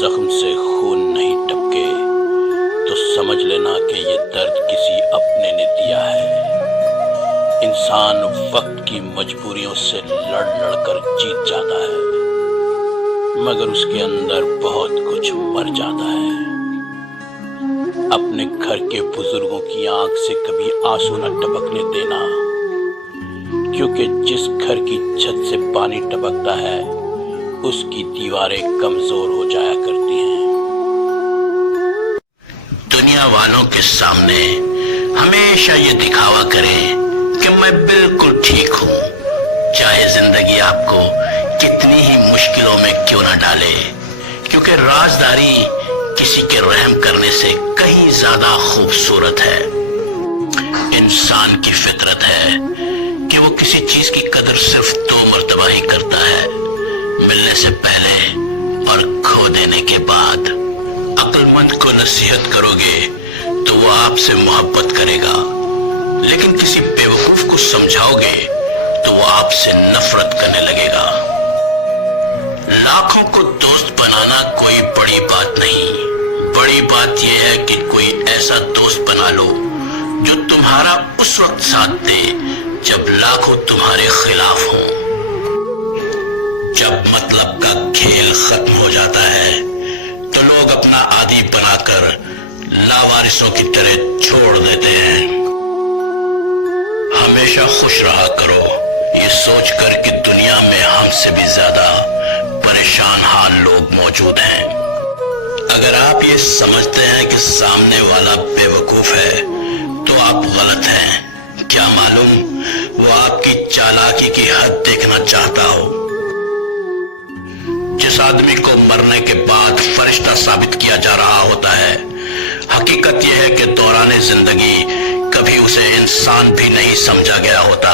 जख्म से खून नहीं टपके तो समझ लेना कि ये दर्द किसी अपने ने दिया है। इंसान वक्त की मजबूरियों से लड़ लड़ कर जीत जाता है, मगर उसके अंदर बहुत कुछ मर जाता है। अपने घर के बुजुर्गों की आंख से कभी आंसू न टपकने देना, क्योंकि जिस घर की छत से पानी टपकता है उसकी दीवारें कमजोर हो जाया करती हैं। दुनिया वालों के सामने हमेशा ये दिखावा करें कि मैं बिल्कुल ठीक हूँ, चाहे जिंदगी आपको कितनी ही मुश्किलों में क्यों न डाले, क्योंकि राजदारी किसी के रहम करने से कहीं ज्यादा खूबसूरत है। इंसान की फितरत है कि वो किसी चीज की कदर सिर्फ 2 मर्तबा ही करता है, मिलने से पहले और खो देने के बाद। अक्लमंद को नसीहत करोगे तो वो आपसे मोहब्बत करेगा, लेकिन किसी बेवकूफ को समझाओगे तो वो आपसे नफरत करने लगेगा। लाखों को दोस्त बनाना कोई बड़ी बात नहीं, बड़ी बात यह है कि कोई ऐसा दोस्त बना लो जो तुम्हारा उस वक्त साथ दे जब लाखों तुम्हारे खिलाफ हों। जब मतलब का खेल खत्म हो जाता है तो लोग अपना आदी बनाकर लावारिसों की तरह छोड़ देते हैं। हमेशा खुश रहा करो, ये सोचकर कि दुनिया में हमसे भी ज्यादा परेशान हाल लोग मौजूद हैं। अगर आप ये समझते हैं कि सामने वाला बेवकूफ है तो आप गलत हैं। क्या मालूम वो आपकी चालाकी की हद देखना चाहता हो। जिस आदमी को मरने के बाद फरिश्ता साबित किया जा रहा होता है, हकीकत यह है कि दौरान जिंदगी कभी उसे इंसान भी नहीं समझा गया होता।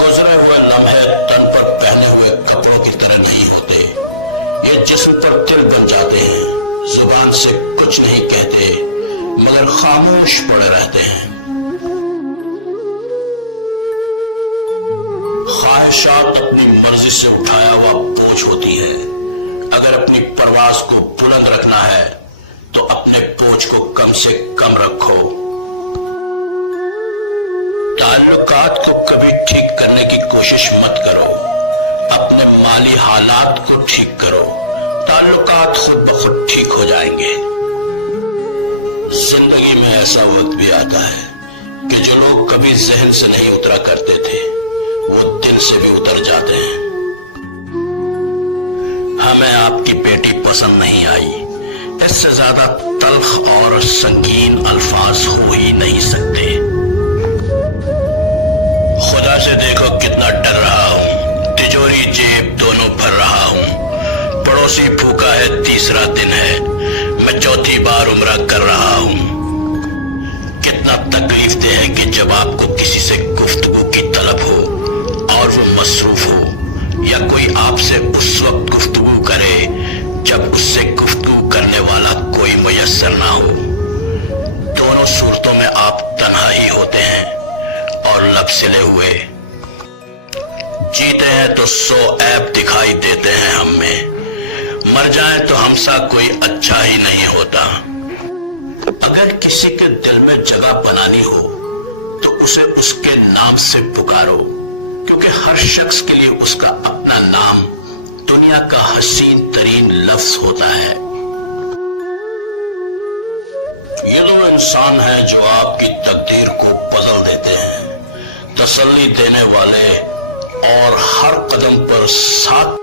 गुजरे हुए लम्हे तन पर पहने हुए कपड़ों की तरह नहीं होते, ये जिस्म पर तिल बन जाते हैं। जुबान से कुछ नहीं कहते मगर खामोश पड़े रहते हैं। ख्वाहिशात अपनी मर्जी से उठाया हुआ बोझ होती है। अगर अपनी परवाज को बुलंद रखना है तो अपने बोझ को कम से कम रखो। ताल्लुकात को कभी ठीक करने की कोशिश मत करो, अपने माली हालात को ठीक करो, ताल्लुकात खुद ब खुद ठीक हो जाएंगे। जिंदगी में ऐसा वक्त भी आता है कि जो लोग कभी जहन से नहीं उतरा करते थे वो दिल से भी उतर जाते हैं। हमें आपकी बेटी पसंद नहीं आई, इससे ज्यादा तल्ख और संगीन अल्फाज हो ही नहीं सकते। खुदा से देखो कितना डर रहा हूं, तिजोरी जेब दोनों भर रहा हूं। पड़ोसी भूखा है, 3रा दिन है, मैं 4थी बार उम्रा कर रहा हूं। कितना तकलीफ दे है कि जब आपको किसी से गुफ्तगू की तलब हो और वो मसरूफ हो, या कोई आपसे उस वक्त गुफ्तगू करे जब उससे गुफ्तगू करने वाला कोई मुयस्सर ना हो। दोनों सूरतों में आप तन्हा ही होते हैं और लब सिले हुए। जीते हैं तो 100 ऐब दिखाई देते हैं हम में, मर जाए तो हमसा कोई अच्छा ही नहीं होता। अगर किसी के दिल में जगह बनानी हो तो उसे उसके नाम से पुकारो, क्योंकि हर शख्स के लिए उसका अपना नाम दुनिया का हसीन तरीन लफ्ज होता है। ये दो इंसान हैं जो आपकी तकदीर को बदल देते हैं, तसल्ली देने वाले और हर कदम पर साथ